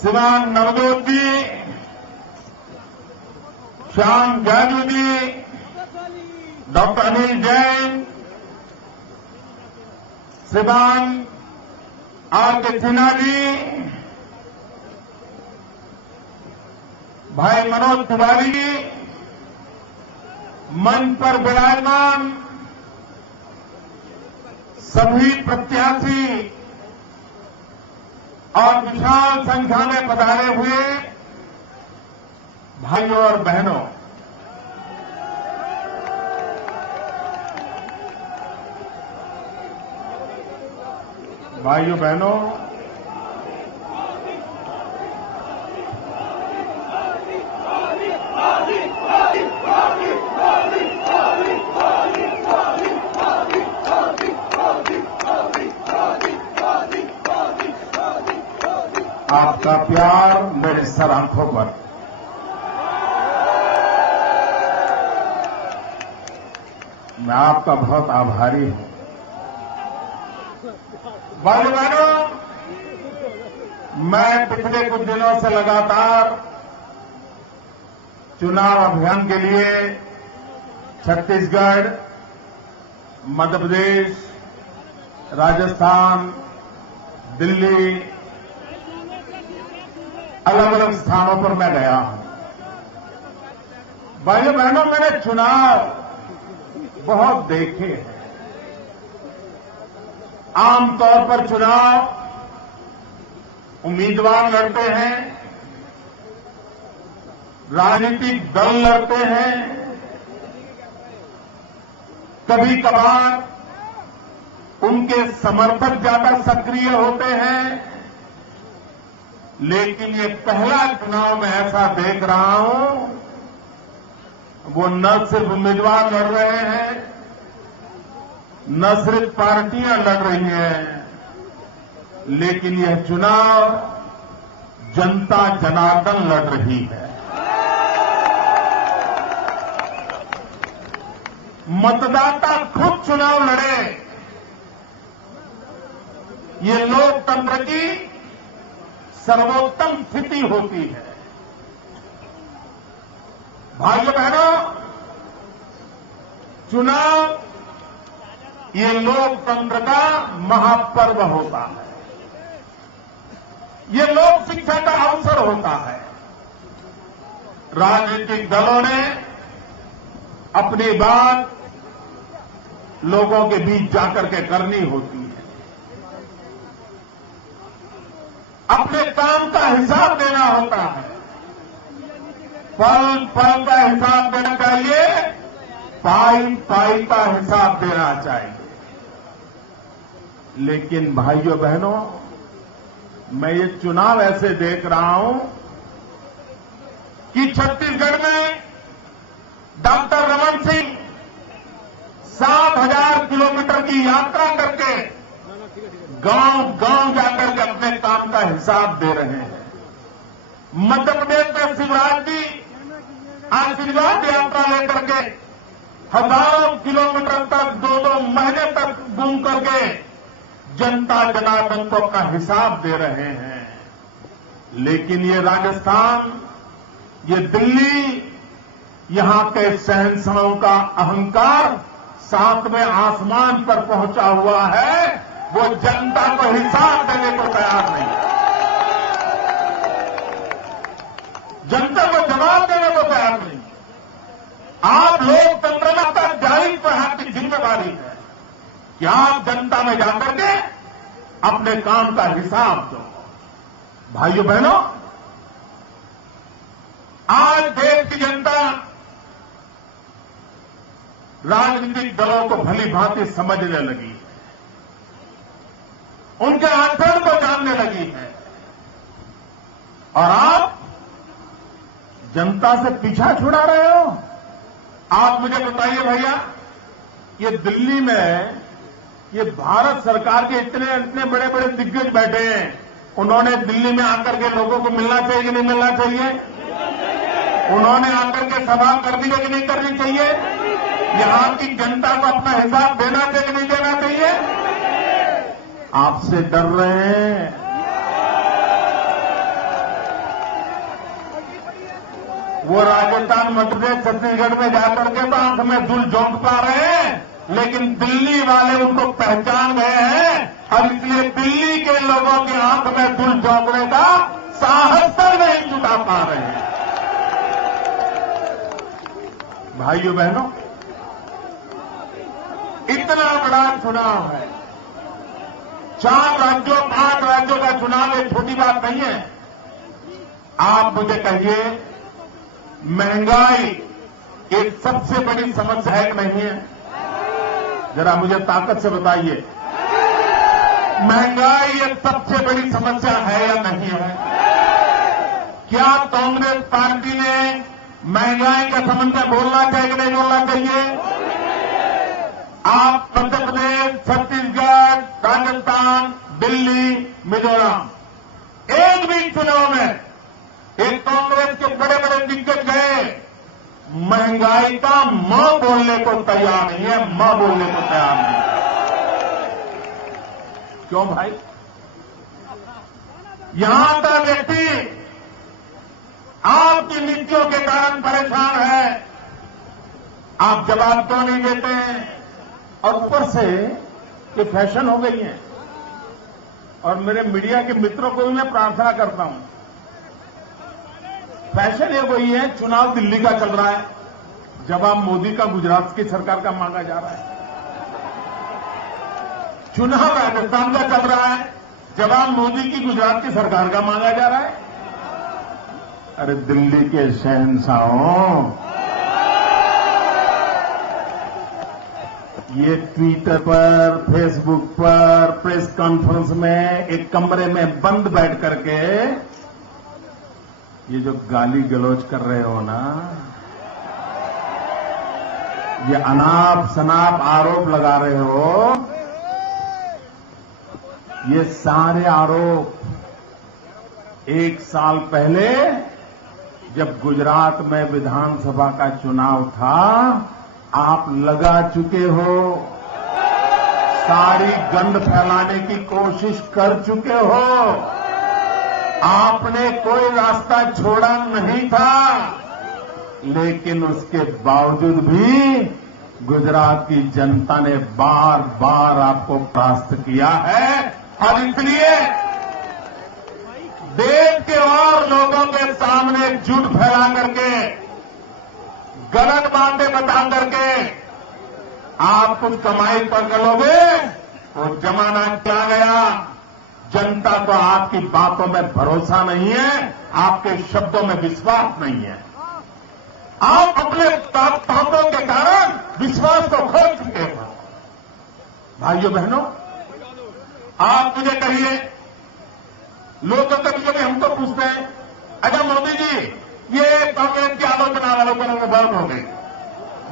श्रीमान नवजोत जी, श्याम जानी जी, डॉक्टर अनिल जैन, श्रीमान आर के सिन्हा जी, भाई मनोज तिवारी जी, मंच पर विराजमान सभी प्रत्याशी और विशाल संख्या में पधारे हुए भाइयों और बहनों, भाइयों बहनों, आपका प्यार मेरे सर आंखों पर। मैं आपका बहुत आभारी हूं। भाइयों बहनों, मैं पिछले कुछ दिनों से लगातार चुनाव अभियान के लिए छत्तीसगढ़, मध्य प्रदेश, राजस्थान, दिल्ली, अलग अलग स्थानों पर मैं गया हूं। भाइयों बहनों, मैंने चुनाव बहुत देखे हैं। आमतौर पर चुनाव उम्मीदवार लड़ते हैं, राजनीतिक दल लड़ते हैं, कभी कभार उनके समर्थक ज्यादा सक्रिय होते हैं, लेकिन ये पहला चुनाव मैं ऐसा देख रहा हूं, वो न सिर्फ उम्मीदवार लड़ रहे हैं, न सिर्फ पार्टियां लड़ रही हैं, लेकिन यह चुनाव जनता जनार्दन लड़ रही है। मतदाता खुद चुनाव लड़े, ये लोकतंत्र की सर्वोत्तम स्थिति होती है। भाइयों बहनों, चुनाव ये लोकतंत्र का महापर्व होता है, ये लोक शिक्षा का अवसर होता है। राजनीतिक दलों ने अपनी बात लोगों के बीच जाकर के करनी होती है, अपने काम का हिसाब देना होता है, पल पल का हिसाब देना चाहिए, पाई पाई का हिसाब देना चाहिए। लेकिन भाइयों बहनों, मैं ये चुनाव ऐसे देख रहा हूं कि छत्तीसगढ़ में डॉक्टर रमन सिंह 7,000 किलोमीटर की यात्रा करके गांव गांव जाकर के अपने काम का हिसाब दे रहे हैं। मध्य प्रदेश में शिवराज जी आशीर्वाद यात्रा लेकर के हजारों किलोमीटर तक 2-2 महीने तक घूम करके जनता जनार्दन को अपना हिसाब दे रहे हैं। लेकिन ये राजस्थान, ये दिल्ली, यहां के शहंशाहों का अहंकार 7वें आसमान पर पहुंचा हुआ है, वो जनता को हिसाब देने को तैयार नहीं है, जनता को जवाब देने को तैयार नहीं। आप लोकतंत्र में आपका दायित्व है, आपकी जिम्मेदारी है कि आप जनता में जाकर के अपने काम का हिसाब दो। भाइयों बहनों, आज देश की जनता राजनीतिक दलों को भली भांति समझने लगी है, उनके आचरण को जानने लगी है, और आप जनता से पीछा छुड़ा रहे हो। आप मुझे बताइए भैया, ये दिल्ली में ये भारत सरकार के इतने बड़े बड़े दिग्गज बैठे हैं, उन्होंने दिल्ली में आकर के लोगों को मिलना चाहिए कि नहीं मिलना चाहिए? उन्होंने आकर के सभा करनी है कि नहीं करनी चाहिए? यहां की जनता को अपना हिसाब देना चाहिए कि नहीं देना चाहिए? आपसे डर रहे हैं, वो राजस्थान, मध्य प्रदेश, छत्तीसगढ़ में जाकर के तो आंख में धूल झोंक पा रहे हैं, लेकिन दिल्ली वाले उनको पहचान गए हैं और इसलिए दिल्ली के लोगों की आंख में धूल झोंकने का साहस तक नहीं जुटा पा रहे हैं। भाइयों बहनों, इतना बड़ा चुनाव है, 4 राज्यों 5 राज्यों का चुनाव एक छोटी बात नहीं है। आप मुझे कहिए, महंगाई एक सबसे बड़ी समस्या है कि नहीं है? जरा मुझे ताकत से बताइए, महंगाई एक सबसे बड़ी समस्या है या नहीं है? क्या कांग्रेस पार्टी ने महंगाई के संबंध में बोलना चाहिए कि नहीं बोलना चाहिए? आप मध्य प्रदेश, छत्तीसगढ़, राजस्थान, दिल्ली, मिजोरम, एक भी चुनाव में एक कांग्रेस के बड़े बड़े दिग्गज गए, महंगाई का मां बोलने को तैयार नहीं है, मां बोलने को तैयार नहीं। क्यों भाई? यहां का व्यक्ति आपकी नीतियों के कारण परेशान है, आप जवाब क्यों नहीं देते हैं? और ऊपर से ये फैशन हो गई है। और मेरे मीडिया के मित्रों को भी मैं प्रार्थना करता हूं, फैशन ये वही है, चुनाव दिल्ली का चल रहा है, जवाब मोदी का गुजरात की सरकार का मांगा जा रहा है। चुनाव राजस्थान का चल रहा है, जवाब मोदी की गुजरात की सरकार का मांगा जा रहा है। अरे दिल्ली के शहंशाहों, ये ट्विटर पर, फेसबुक पर, प्रेस कॉन्फ्रेंस में एक कमरे में बंद बैठ करके ये जो गाली गलौज कर रहे हो ना, ये अनाप शनाप आरोप लगा रहे हो, ये सारे आरोप 1 साल पहले जब गुजरात में विधानसभा का चुनाव था आप लगा चुके हो, सारी गंध फैलाने की कोशिश कर चुके हो। आपने कोई रास्ता छोड़ा नहीं था, लेकिन उसके बावजूद भी गुजरात की जनता ने बार बार आपको परास्त किया है। और इसलिए देश के और लोगों के सामने झूठ फैला करके, गलत बातें बता करके आप कुछ कमाई पर करोगे, वो जमाना क्या गया। जनता को आपकी बातों में भरोसा नहीं है, आपके शब्दों में विश्वास नहीं है। आप अपने बातों के कारण विश्वास को खो चुके हो। भाइयों बहनों, आप मुझे कहिए, लोग कभी कभी हमको पूछते हैं, अच्छा मोदी जी, ये कांग्रेस की आलोचना बहुत हो गई।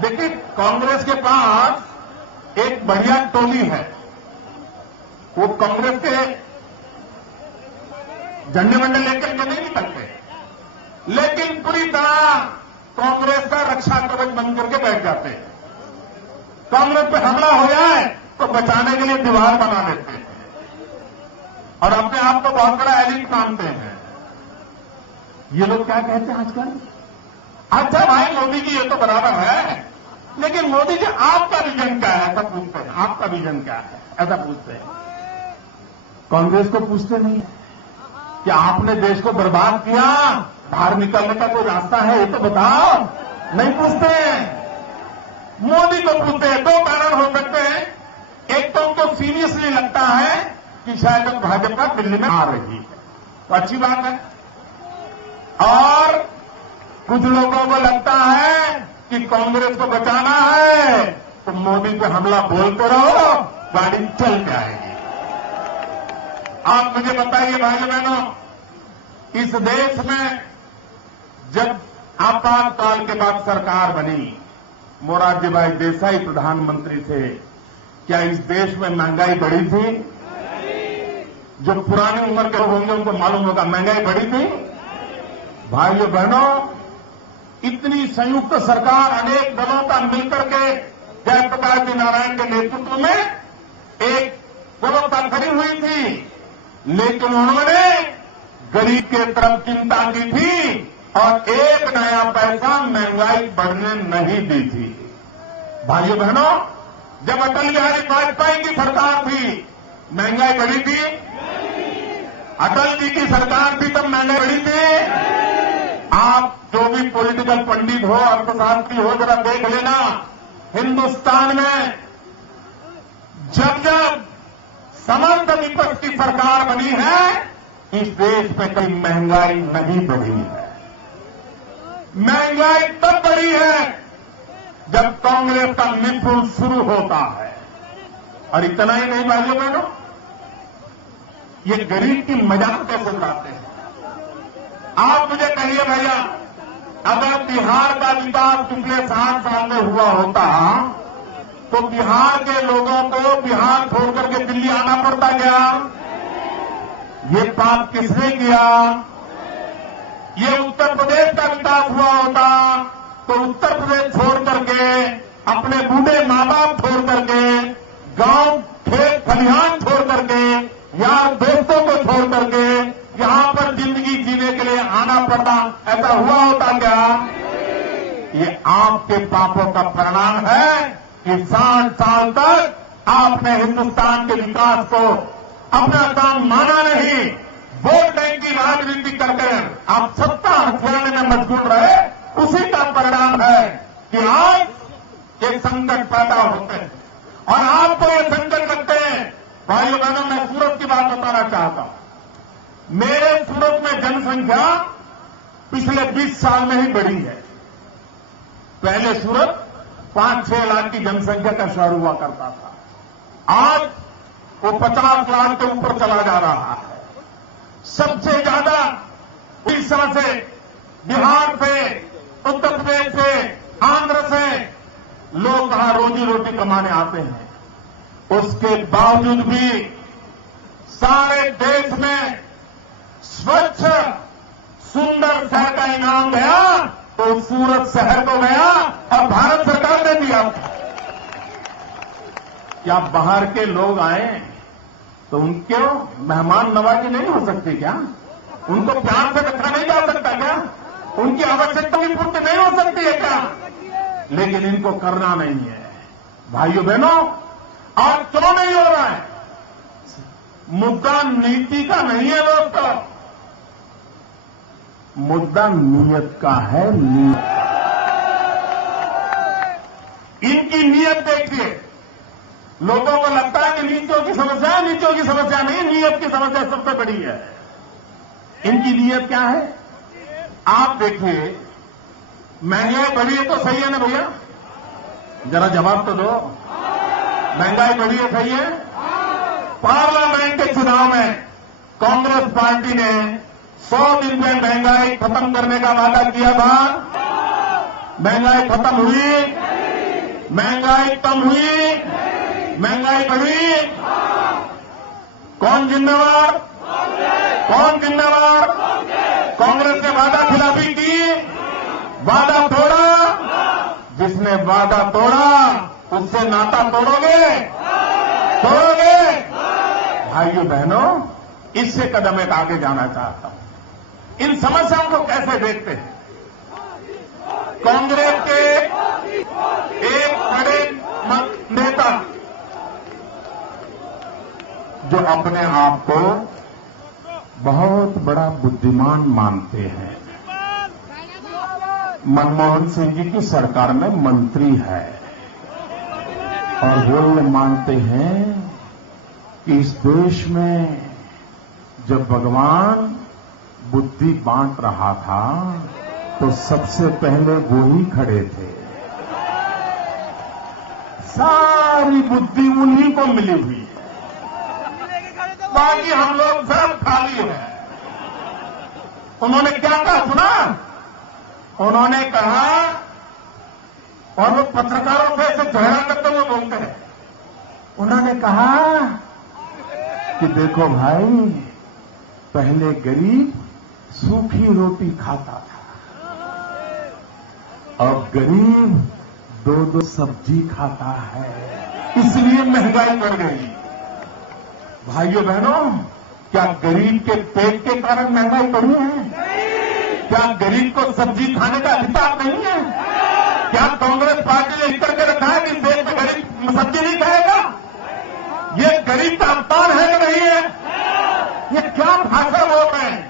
देखिए, कांग्रेस के पास एक बढ़िया टोली है, वो कांग्रेस के झंडे वंडे लेकर के नहीं निकलते, लेकिन पूरी तरह कांग्रेस का रक्षा कवच बन करके बैठ जाते हैं। कांग्रेस पे हमला हो जाए तो बचाने के लिए दीवार बना लेते हैं और अपने आप को बहुत बड़ा एलिट मानते हैं। ये लोग क्या कहते हैं आजकल? अच्छा भाई मोदी जी, ये तो बराबर है, लेकिन मोदी जी आपका विजन क्या है, ऐसा पूछते हैं। आपका विजन क्या है, ऐसा पूछते हैं। कांग्रेस को पूछते नहीं कि आपने देश को बर्बाद किया, बाहर निकलने का कोई रास्ता है ये तो बताओ, नहीं पूछते हैं। मोदी को पूछते हैं। 2 कारण हो सकते हैं, एक तो उनको सीरियसली लगता है कि शायद भाजपा दिल्ली में आ रही है, तो अच्छी बात है, और कुछ लोगों को लगता है कि कांग्रेस को बचाना है तो मोदी पे हमला बोलते रहो, गाड़ी चल जाएगी। आप मुझे बताइए भाई बहनों, इस देश में जब आपातकाल के बाद सरकार बनी, मोरारजी भाई देसाई प्रधानमंत्री थे, क्या इस देश में महंगाई बढ़ी थी? जो पुरानी उम्र के लोग होंगे उनको मालूम होगा, महंगाई बढ़ी थी? भाइयों बहनों, इतनी संयुक्त सरकार अनेक दलों का मिलकर के जयप्रकाश जी नारायण के नेतृत्व में एक व्यवस्था खड़ी हुई थी, लेकिन उन्होंने गरीब के तरफ चिंता की थी, और एक नया पैसा महंगाई बढ़ने नहीं दी थी। भाइयों बहनों, जब अटल बिहारी वाजपेयी की सरकार थी, महंगाई बढ़ी थी? अटल जी की सरकार थी तब महंगाई बढ़ी थी? आप जो भी पॉलिटिकल पंडित हो, अर्थशास्त्री हो, जरा देख लेना, हिंदुस्तान में जब जब समस्त विपक्ष की सरकार बनी है, इस देश में कभी महंगाई नहीं बढ़ी है। महंगाई तब बढ़ी है जब कांग्रेस का मिथुन शुरू होता है। और इतना ही नहीं भाइयों बहनों, ये गरीब की मजाक कैसे उड़ाते हैं? आप मुझे कहिए भैया, अगर बिहार का विकास पिछले 7 साल में हुआ होता तो बिहार के लोगों को बिहार छोड़ करके दिल्ली आना पड़ता क्या? ये पाप किसने किया? ये उत्तर प्रदेश का विकास हुआ होता तो उत्तर प्रदेश छोड़ करके, अपने बूढ़े माँ बाप छोड़ करके, गांव खेत खलिहान छोड़ करके, यार दोस्तों को छोड़ करके यहां पर जिंदगी जीने के लिए आना पड़ता, ऐसा हुआ होता क्या? ये आपके पापों का परिणाम है कि 60 साल तक आपने हिंदुस्तान के विकास को अपना काम माना नहीं, वोट बैंक की राजनीति करके आप सत्ता हथियाने में मजबूर रहे। उसी का परिणाम है कि आज ये संकट पैदा होते हैं और आपको ये संकट लगते हैं। भाइयों बहनों, मैं सूरत की बात बताना चाहता हूं। मेरे सूरत में जनसंख्या पिछले 20 साल में ही बढ़ी है। पहले सूरत 5-6 लाख की जनसंख्या का शहर हुआ करता था, आज वो 50 लाख के ऊपर चला जा रहा है। सबसे ज्यादा उड़ीसा से, बिहार से, उत्तर प्रदेश से, आंध्र से लोग वहां रोजी रोटी कमाने आते हैं। उसके बावजूद भी सारे देश में स्वच्छ सुंदर शहर का इनाम गया तो सूरत शहर को गया और भारत सरकार ने दिया। क्या बाहर के लोग आए तो उनके मेहमान नवाजी नहीं हो सकती क्या? उनको प्यार से रखा नहीं जा सकता क्या? उनकी आवश्यकता की पूर्ति नहीं हो सकती है क्या? लेकिन इनको करना नहीं है। भाइयों बहनों, आज क्यों नहीं हो रहा है? मुद्दा नीति का नहीं है दोस्तों, मुद्दा नीयत का है। नीयत का, इनकी नीयत देखिए। लोगों को लगता है कि नीतियों की समस्या है, नीतियों की समस्या नहीं, नीयत की समस्या सबसे बड़ी है। इनकी नीयत क्या है? आप देखिए, महंगाई बढ़ी है तो सही है ना भैया? जरा जवाब तो दो। महंगाई बढ़ी है, सही है? पार्लियामेंट के चुनाव में कांग्रेस पार्टी ने 100 दिन में महंगाई खत्म करने का वादा किया था। महंगाई खत्म हुई? महंगाई कम हुई? महंगाई बढ़ी? कौन जिम्मेवार? कौन जिम्मेवार? कांग्रेस ने वादा खिलाफी की, वादा तोड़ा। जिसने वादा तोड़ा उससे नाता तोड़ोगे? तोड़ोगे? भाइयों बहनों, इससे कदम एक आगे जाना चाहता हूं। इन समस्याओं को कैसे देखते हैं? कांग्रेस के एक बड़े नेता जो अपने आप को बहुत बड़ा बुद्धिमान मानते हैं, मनमोहन सिंह जी की सरकार में मंत्री है और वो ये मानते हैं कि इस देश में जब भगवान बुद्धि बांट रहा था तो सबसे पहले वो ही खड़े थे। सारी बुद्धि उन्हीं को मिली हुई है, बाकी हम लोग सब खाली हैं। उन्होंने क्या कहा सुना? उन्होंने कहा, और वो पत्रकारों से ऐसे झगड़ा करते हुए बोलते हैं, उन्होंने कहा कि देखो भाई, पहले गरीब सूखी रोटी खाता था, अब गरीब 2-2 सब्जी खाता है, इसलिए महंगाई बढ़ गई। भाइयों बहनों, क्या गरीब के पेट के कारण महंगाई बढ़ी है? क्या गरीब को सब्जी खाने का अधिकार नहीं है? क्या कांग्रेस पार्टी ने लिख करके रखा है कि देश में गरीब सब्जी नहीं खाएगा? ये गरीब का अपमान है कि नहीं है? ये क्या भाषा बोल रहे हैं?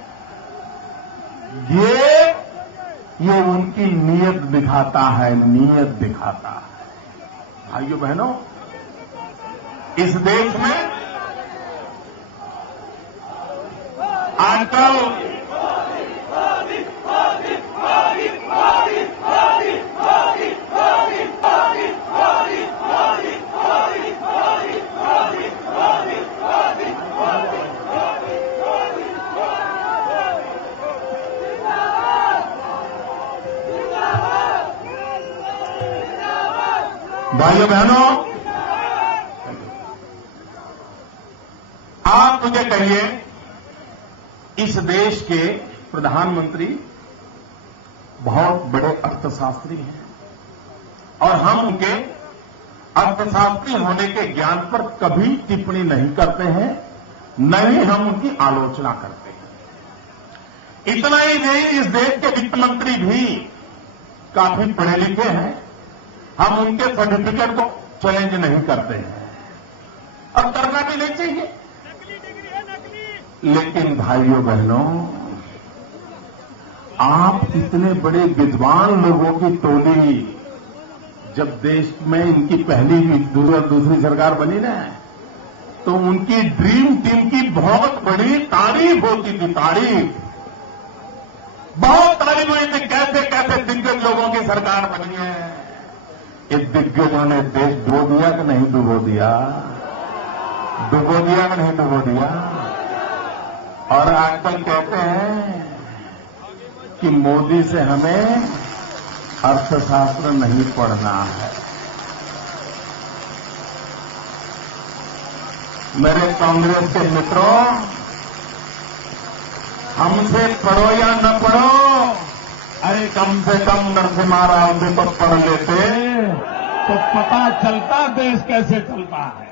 ये उनकी नीयत दिखाता है, नीयत दिखाता है। भाइयों बहनों, इस देश में आजकल भाइयों बहनों, आप मुझे कहिए, इस देश के प्रधानमंत्री बहुत बड़े अर्थशास्त्री हैं और हम उनके अर्थशास्त्री होने के ज्ञान पर कभी टिप्पणी नहीं करते हैं, न ही हम उनकी आलोचना करते हैं। इतना ही नहीं, इस देश के वित्त मंत्री भी काफी पढ़े लिखे हैं, हम उनके सर्टिफिकेट को चैलेंज नहीं करते हैं और करना भी नहीं चाहिए। लेकिन भाइयों बहनों, आप इतने बड़े विद्वान लोगों की टोली, जब देश में इनकी पहली दूसरी सरकार बनी ना, तो उनकी ड्रीम टीम की बहुत बड़ी तारीफ होती थी, तारीफ, बहुत तारीफ हुई थी, कैसे कैसे दिग्गज लोगों की सरकार बनी है। इस दिग्गजों ने देश डुबो दिया कि नहीं डुबो दिया? डुबो दिया कि नहीं डुबो दिया? और आजकल कहते हैं कि मोदी से हमें अर्थशास्त्र नहीं पढ़ना है। मेरे कांग्रेस के मित्रों, हमसे पढ़ो या न पढ़ो, अरे कम से कम नरसिम्हा राव से तो पढ़ लेते तो पता चलता देश कैसे चलता है।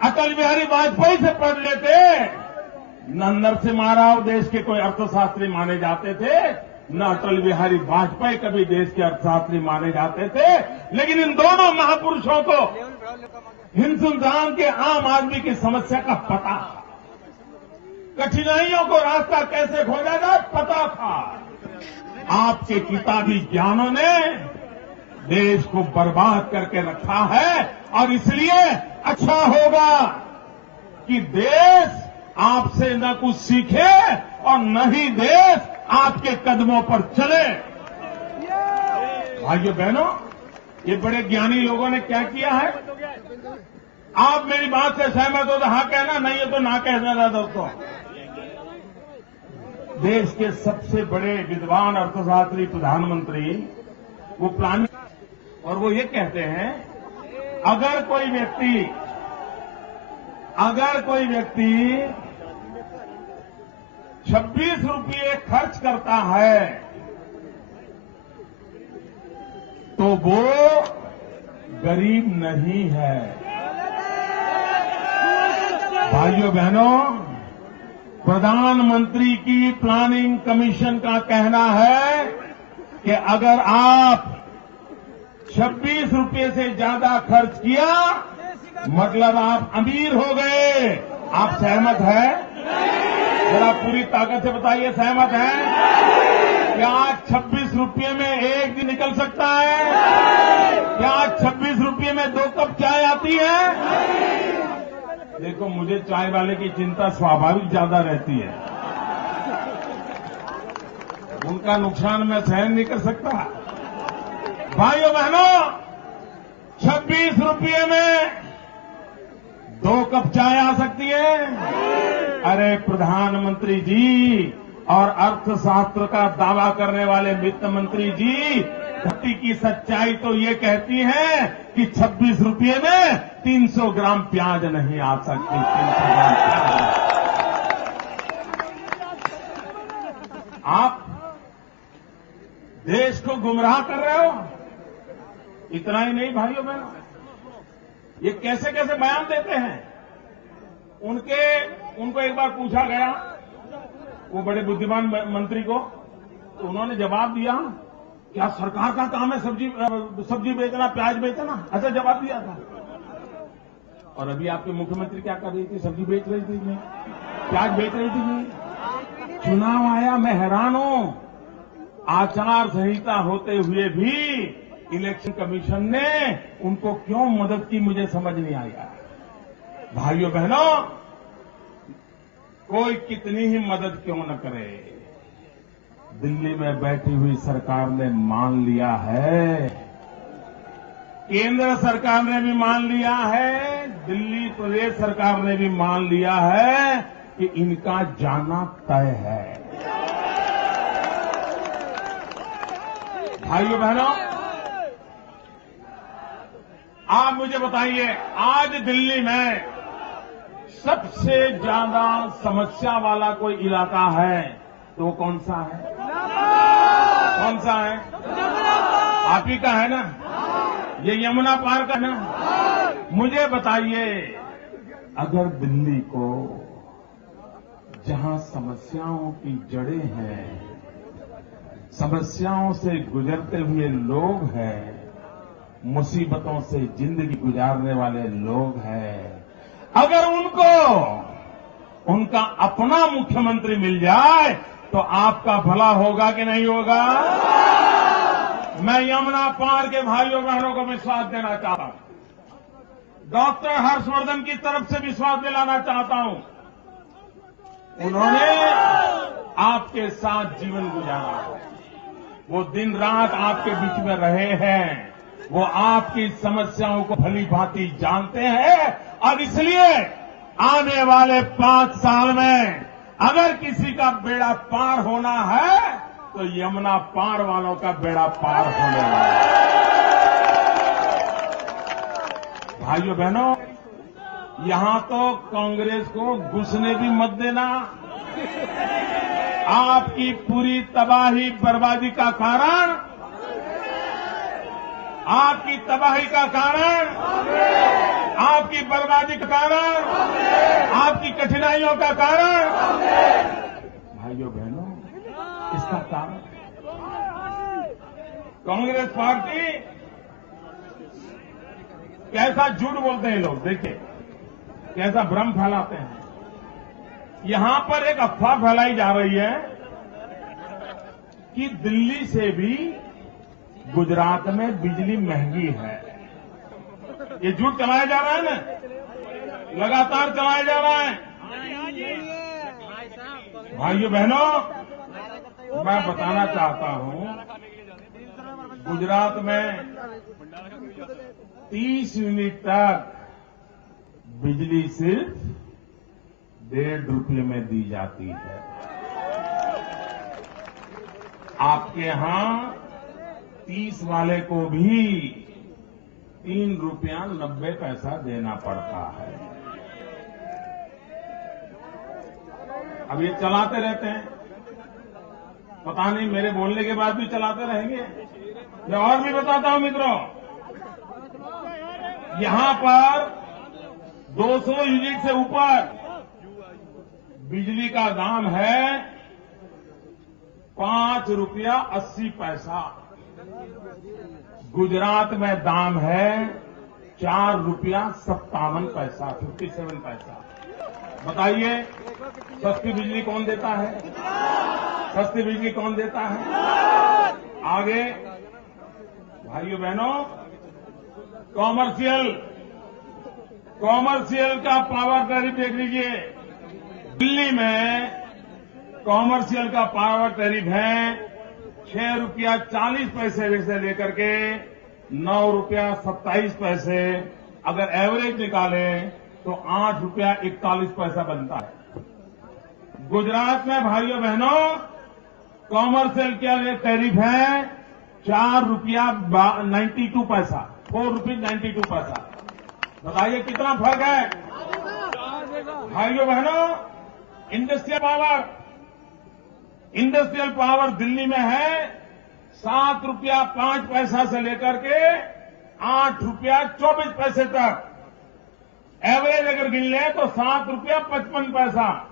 अटल बिहारी वाजपेयी से पढ़ लेते, न नरसिम्हा राव देश के कोई अर्थशास्त्री माने जाते थे, न अटल बिहारी वाजपेयी कभी देश के अर्थशास्त्री माने जाते थे। लेकिन इन दोनों महापुरुषों को हिंदुस्तान के आम आदमी की समस्या का पता था, कठिनाइयों को रास्ता कैसे खोजा जाए पता था। आपके किताबी ज्ञानों ने देश को बर्बाद करके रखा है और इसलिए अच्छा होगा कि देश आपसे न कुछ सीखे और न ही देश आपके कदमों पर चले। भाइयों बहनों, ये बड़े ज्ञानी लोगों ने क्या किया है? आप मेरी बात से सहमत हो तो हाँ कहना, नहीं हो तो ना कहना था। दोस्तों, देश के सबसे बड़े विद्वान अर्थशास्त्री प्रधानमंत्री वो प्लानिंग, और वो ये कहते हैं अगर कोई व्यक्ति 26 रुपये खर्च करता है तो वो गरीब नहीं है। भाइयों बहनों, प्रधानमंत्री की प्लानिंग कमीशन का कहना है कि अगर आप 26 रुपये से ज्यादा खर्च किया मतलब आप अमीर हो गए। आप सहमत हैं? जरा पूरी ताकत से बताइए, सहमत हैं? क्या 26 रुपये में एक दिन निकल सकता है? क्या 26 रुपये में 2 कप चाय आती है? देखो, मुझे चाय वाले की चिंता स्वाभाविक ज्यादा रहती है, उनका नुकसान मैं सहन नहीं कर सकता। भाइयों बहनों, 26 रुपये में 2 कप चाय आ सकती है। अरे प्रधानमंत्री जी और अर्थशास्त्र का दावा करने वाले वित्त मंत्री जी, धरती की सच्चाई तो ये कहती है कि 26 रुपये में 300 ग्राम प्याज नहीं आ सकती। 300 ग्राम प्याज। आप देश को गुमराह कर रहे हो। इतना ही नहीं भाइयों बहनों, ये कैसे कैसे बयान देते हैं। उनको एक बार पूछा गया, वो बड़े बुद्धिमान मंत्री को, तो उन्होंने जवाब दिया, क्या सरकार का काम है सब्जी बेचना, प्याज बेचना? ऐसा जवाब दिया था। और अभी आपके मुख्यमंत्री क्या कर रही थी? सब्जी बेच रही थी, नहीं प्याज बेच रही थी। नहीं चुनाव आया, मैं हैरान हूं, आचार संहिता होते हुए भी इलेक्शन कमीशन ने उनको क्यों मदद की, मुझे समझ नहीं आया। भाइयों बहनों, कोई कितनी ही मदद क्यों न करे, दिल्ली में बैठी हुई सरकार ने मान लिया है, केंद्र सरकार ने भी मान लिया है, दिल्ली प्रदेश सरकार ने भी मान लिया है कि इनका जाना तय है। भाइयों बहनों, आप मुझे बताइए, आज दिल्ली में सबसे ज्यादा समस्या वाला कोई इलाका है तो वो कौन सा है? कौन सा है? आप ही का है ना, ये यमुना पार का ना। मुझे बताइए, अगर दिल्ली को, जहां समस्याओं की जड़ें हैं, समस्याओं से गुजरते हुए लोग हैं, मुसीबतों से जिंदगी गुजारने वाले लोग हैं, अगर उनको उनका अपना मुख्यमंत्री मिल जाए तो आपका भला होगा कि नहीं होगा? मैं यमुना पार के भाइयों बहनों को विश्वास देना चाहता हूं, डॉक्टर हर्षवर्धन की तरफ से विश्वास दिलाना चाहता हूं। उन्होंने आपके साथ जीवन गुजारा है, वो दिन रात आपके बीच में रहे हैं, वो आपकी समस्याओं को भली भांति जानते हैं, और इसलिए आने वाले 5 साल में अगर किसी का बेड़ा पार होना है तो यमुना पार वालों का बेड़ा पार होने वाला है। भाइयों बहनों, यहां तो कांग्रेस को घुसने भी मत देना। आपकी पूरी तबाही बर्बादी का कारण, आपकी तबाही का कारण, आपकी बर्बादी का कारण, आपकी कठिनाइयों का कारण, भाइयों बहनों, इसका कारण कांग्रेस पार्टी, कैसा झूठ बोलते हैं लोग, देखिए कैसा भ्रम फैलाते हैं। यहां पर एक अफवाह फैलाई जा रही है कि दिल्ली से भी गुजरात में बिजली महंगी है। ये झूठ चलाया जा रहा है ना, लगातार चलाया जा रहा है। भाइयों बहनों, मैं बताना चाहता हूं, गुजरात में 30 यूनिट तक बिजली सिर्फ ₹1.5 में दी जाती है। आपके यहां 30 वाले को भी ₹3.90 देना पड़ता है। अब ये चलाते रहते हैं, पता नहीं मेरे बोलने के बाद भी चलाते रहेंगे। मैं और भी बताता हूं मित्रों, यहां पर 200 यूनिट से ऊपर बिजली का दाम है ₹5.80। गुजरात में दाम है ₹4.57, 57 पैसा। बताइए, सस्ती बिजली कौन देता है? सस्ती बिजली कौन देता है? आगे भाइयों बहनों, कॉमर्शियल का पावर टैरिफ देख लीजिए। दिल्ली में कॉमर्शियल का पावर टैरिफ है ₹6.40 से लेकर के ₹9.27। अगर एवरेज निकालें तो ₹8.41 बनता है। गुजरात में भाइयों बहनों कॉमर्शियल का टैरिफ है ₹4.92, ₹4.92। बताइए कितना फर्क है। भाइयों बहनों, इंडस्ट्रियल पावर दिल्ली में है ₹7.05 से लेकर के ₹8.24 तक। एवरेज अगर गिन लें तो ₹7.55।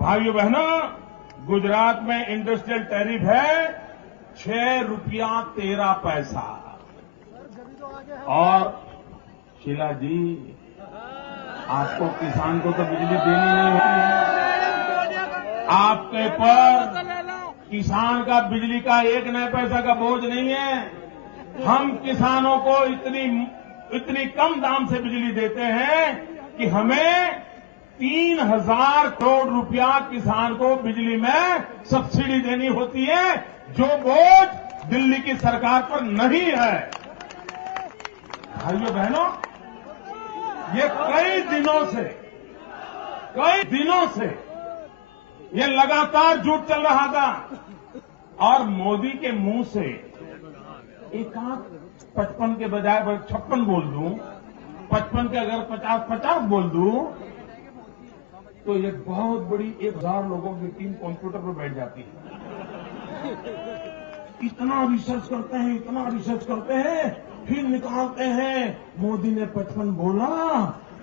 भाइयों बहनों, गुजरात में इंडस्ट्रियल टैरिफ है 6 रुपया 13 पैसा। और शीला जी, आपको किसान को तो बिजली देनी नहीं होती है। आपके पर किसान का बिजली का 1 नया पैसा का बोझ नहीं है। हम किसानों को इतनी कम दाम से बिजली देते हैं कि हमें 3,000 करोड़ रुपया किसान को बिजली में सब्सिडी देनी होती है, जो बोझ दिल्ली की सरकार पर नहीं है। भाइयों बहनों, ये कई दिनों से ये लगातार झूठ चल रहा था और मोदी के मुंह से एक 55 के बजाय 56 बोल दूं, 55 के अगर 50 बोल दूं, तो ये बहुत बड़ी 1,000 लोगों की टीम कंप्यूटर पर बैठ जाती है। इतना रिसर्च करते हैं, फिर निकालते हैं मोदी ने 55 बोला,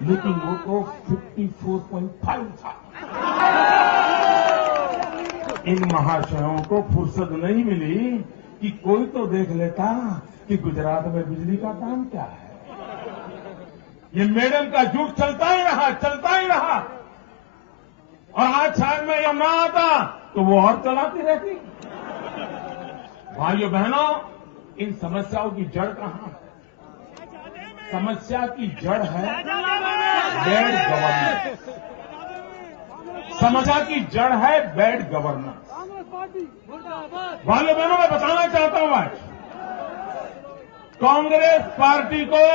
लेकिन वो तो 54.5 था। इन महाशयों को फुर्सत नहीं मिली कि कोई तो देख लेता कि गुजरात में बिजली का दाम क्या है। ये मैडम का झूठ चलता ही रहा और आज शायद मैं यह ना आता तो वो और चलाती रहती। भाइयों बहनों, इन समस्याओं की जड़ कहां है? समस्या की जड़ है बैड गवर्नेंस। समस्या की जड़ है बैड गवर्नेंस। भाइयों बहनों, मैं बताना चाहता हूं आज कांग्रेस पार्टी को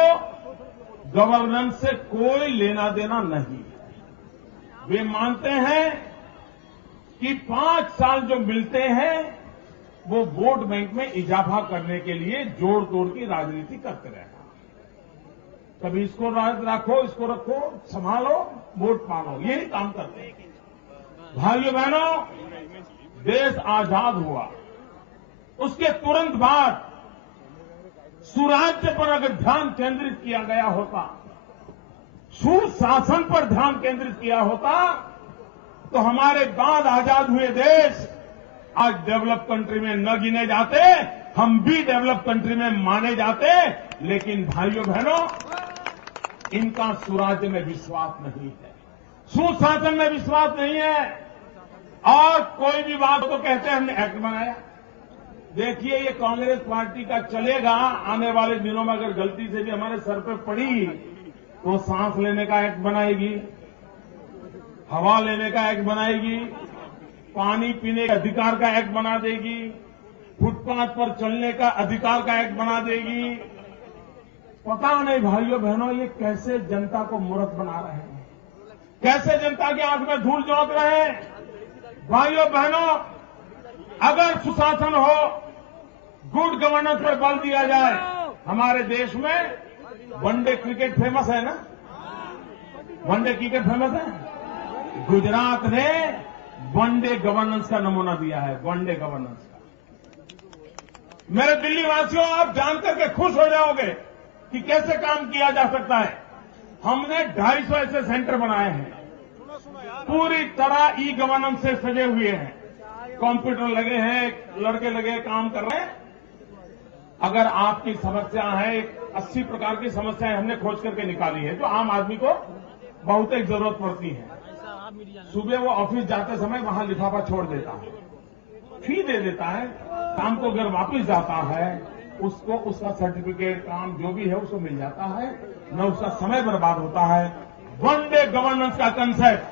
गवर्नेंस से कोई लेना देना नहीं है। वे मानते हैं कि 5 साल जो मिलते हैं वो वोट बैंक में इजाफा करने के लिए जोड़ तोड़ की राजनीति करते रहना। कभी इसको रखो, इसको रखो, संभालो, वोट पालो, यही काम करते हैं। भाइयों बहनों, देश आजाद हुआ, उसके तुरंत बाद सुराज्य पर अगर ध्यान केंद्रित किया गया होता, सुशासन पर ध्यान केंद्रित किया होता, तो हमारे बाद आजाद हुए देश आज डेवलप कंट्री में न गिने जाते, हम भी डेवलप कंट्री में माने जाते। लेकिन भाइयों बहनों, इनका सुराज्य में विश्वास नहीं है, सुशासन में विश्वास नहीं है, और कोई भी बात तो कहते हैं हमने एक्ट बनाया। देखिए, ये कांग्रेस पार्टी का चलेगा। आने वाले दिनों में अगर गलती से भी हमारे सर पे पड़ी तो सांस लेने का एक्ट बनाएगी, हवा लेने का एक्ट बनाएगी, पानी पीने के अधिकार का एक्ट बना देगी, फुटपाथ पर चलने का अधिकार का एक्ट बना देगी। पता नहीं भाइयों बहनों, ये कैसे जनता को मूर्ख बना रहे हैं, कैसे जनता की आंख में धूल झोंक रहे हैं। भाइयों बहनों, अगर सुशासन हो, गुड गवर्नेंस पर बल दिया जाए, हमारे देश में वनडे क्रिकेट फेमस है ना, वनडे क्रिकेट फेमस है। गुजरात ने वनडे गवर्नेंस का नमूना दिया है, वनडे गवर्नेंस का। मेरे दिल्ली वासियों, आप जानकर के खुश हो जाओगे कि कैसे काम किया जा सकता है। हमने 250 ऐसे सेंटर बनाए हैं, पूरी तरह ई गवर्नेंस से सजे हुए हैं, कंप्यूटर लगे हैं, लड़के लगे काम कर रहे हैं। अगर आपकी समस्या है, 80 प्रकार की समस्याएं हमने खोज करके निकाली है जो आम आदमी को बहुत एक जरूरत पड़ती है। सुबह वो ऑफिस जाते समय वहां लिफाफा छोड़ देता है, फी दे देता है, शाम को घर वापस जाता है, उसको उसका सर्टिफिकेट, काम जो भी है उसको मिल जाता है, न उसका समय बर्बाद होता है। वनडे गवर्नेंस का कंसेप्ट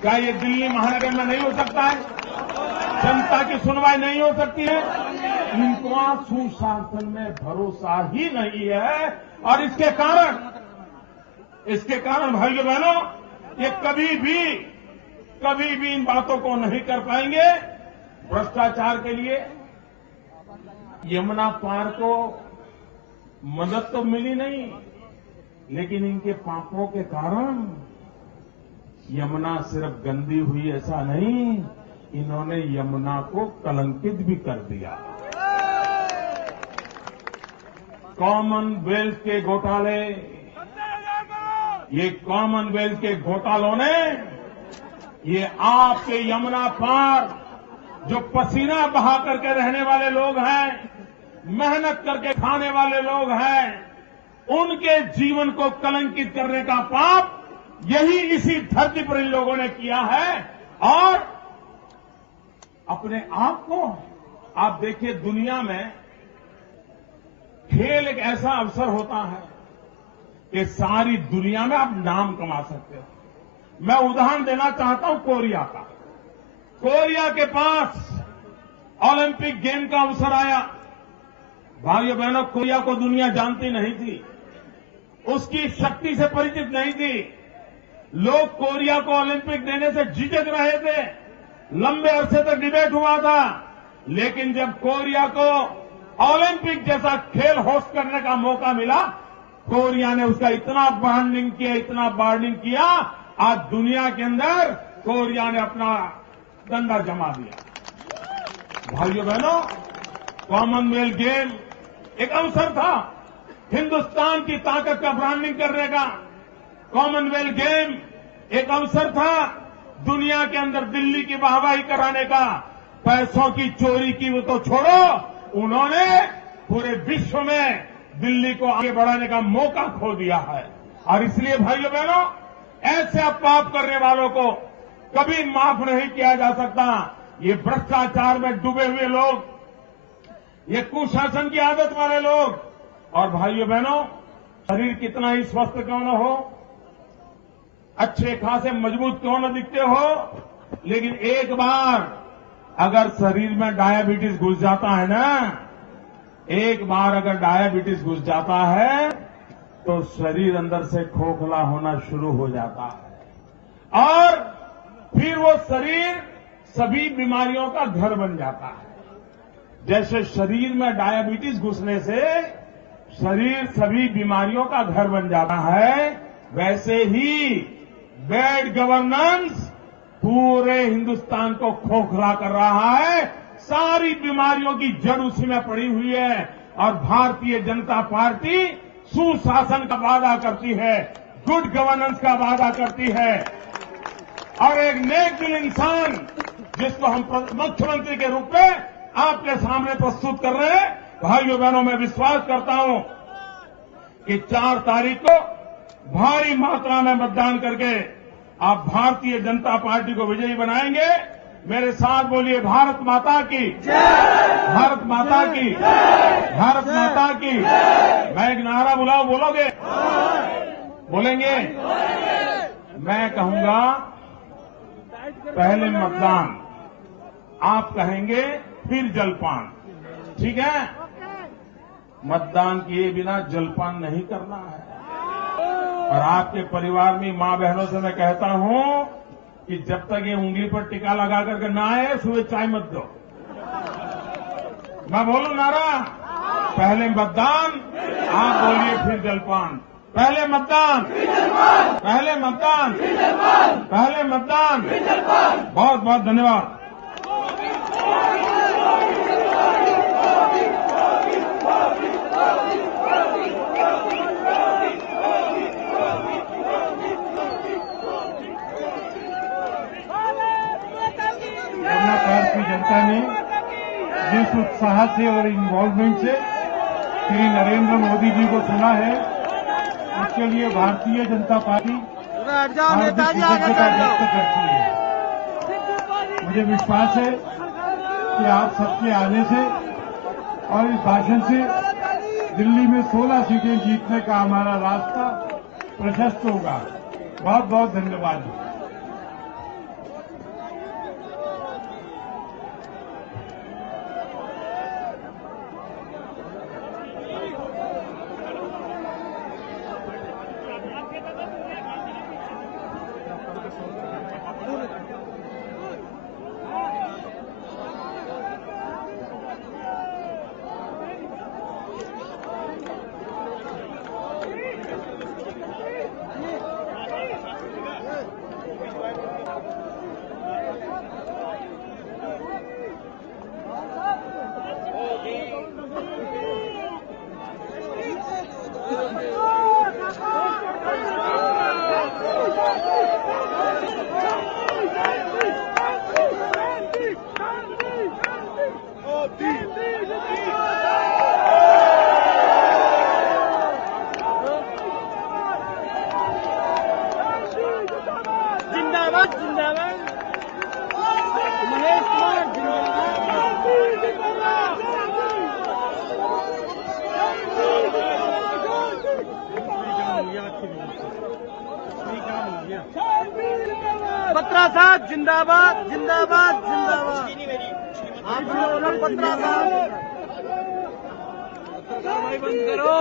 क्या ये दिल्ली महानगर में नहीं हो सकता है? जनता की सुनवाई नहीं हो सकती है? इनका सुशासन में भरोसा ही नहीं है, और इसके कारण भाइयों बहनों, ये कभी भी इन बातों को नहीं कर पाएंगे। भ्रष्टाचार के लिए यमुना पार को मदद तो मिली नहीं, लेकिन इनके पापों के कारण यमुना सिर्फ गंदी हुई ऐसा नहीं, इन्होंने यमुना को कलंकित भी कर दिया। कॉमनवेल्थ के घोटाले, ये कॉमनवेल्थ के घोटालों ने ये आपके यमुना पार जो पसीना बहा करके रहने वाले लोग हैं, मेहनत करके खाने वाले लोग हैं, उनके जीवन को कलंकित करने का पाप यही इसी धरती पर इन लोगों ने किया है। और अपने आप को आप देखिए, दुनिया में खेल एक ऐसा अवसर होता है कि सारी दुनिया में आप नाम कमा सकते हो। मैं उदाहरण देना चाहता हूं कोरिया का। कोरिया के पास ओलंपिक गेम का अवसर आया। भाइयों बहनों, कोरिया को दुनिया जानती नहीं थी, उसकी शक्ति से परिचित नहीं थी। लोग कोरिया को ओलंपिक देने से झिझक रहे थे। लंबे अरसे तक डिबेट हुआ था, लेकिन जब कोरिया को ओलंपिक जैसा खेल होस्ट करने का मौका मिला, कोरिया ने उसका इतना ब्रांडिंग किया, आज दुनिया के अंदर कोरिया ने अपना डंडा जमा दिया। भाइयों बहनों, कॉमनवेल्थ गेम एक अवसर था हिंदुस्तान की ताकत का ब्रांडिंग करने का। कॉमनवेल्थ गेम एक अवसर था दुनिया के अंदर दिल्ली की वाहवाही कराने का। पैसों की चोरी की वो तो छोड़ो, उन्होंने पूरे विश्व में दिल्ली को आगे बढ़ाने का मौका खो दिया है। और इसलिए भाइयों बहनों, ऐसे पाप करने वालों को कभी माफ नहीं किया जा सकता। ये भ्रष्टाचार में डूबे हुए लोग, ये कुशासन की आदत वाले लोग। और भाइयों बहनों, शरीर कितना ही स्वस्थ क्यों न हो, अच्छे खासे मजबूत क्यों न दिखते हो, लेकिन एक बार अगर शरीर में डायबिटीज घुस जाता है ना, एक बार अगर डायबिटीज घुस जाता है तो शरीर अंदर से खोखला होना शुरू हो जाता है और फिर वो शरीर सभी बीमारियों का घर बन जाता है। जैसे शरीर में डायबिटीज घुसने से शरीर सभी बीमारियों का घर बन जाता है, वैसे ही बैड गवर्नेंस पूरे हिंदुस्तान को खोखला कर रहा है। सारी बीमारियों की जड़ उसी में पड़ी हुई है। और भारतीय जनता पार्टी सुशासन का वादा करती है, गुड गवर्नेंस का वादा करती है। और एक नेक दिल इंसान जिसको हम मुख्यमंत्री के रूप में आपके सामने प्रस्तुत कर रहे हैं, भाइयों बहनों, मैं विश्वास करता हूं कि 4 तारीख को भारी मात्रा में मतदान करके आप भारतीय जनता पार्टी को विजयी बनाएंगे। मेरे साथ बोलिए, भारत माता की जय, भारत माता की जय, भारत माता की जय। मैं एक नारा बुलाऊं, बोलोगे? बोलेंगे? मैं कहूंगा पहले मतदान, आप कहेंगे फिर जलपान, ठीक है? मतदान किए बिना जलपान नहीं करना है। और आपके परिवार में मां बहनों से मैं कहता हूं कि जब तक ये उंगली पर टीका लगा करके ना आए, सुबह चाय मत दो। मैं बोलूं नारा, पहले मतदान, आप बोलिए फिर जलपान। पहले मतदान, पहले मतदान, पहले मतदान। बहुत बहुत धन्यवाद। भारतीय जनता ने जिस उत्साह से और इन्वॉल्वमेंट से श्री नरेंद्र मोदी जी को चुना है, उसके लिए भारतीय जनता पार्टी हार्दिक कृतज्ञता व्यक्त करती है। मुझे विश्वास है कि आप सबके आने से और इस भाषण से दिल्ली में 16 सीटें जीतने का हमारा रास्ता प्रशस्त होगा। बहुत बहुत धन्यवाद। बत्रा साहब जिंदाबाद जिंदाबाद जिंदाबाद। बत्रा साहब बंद करो।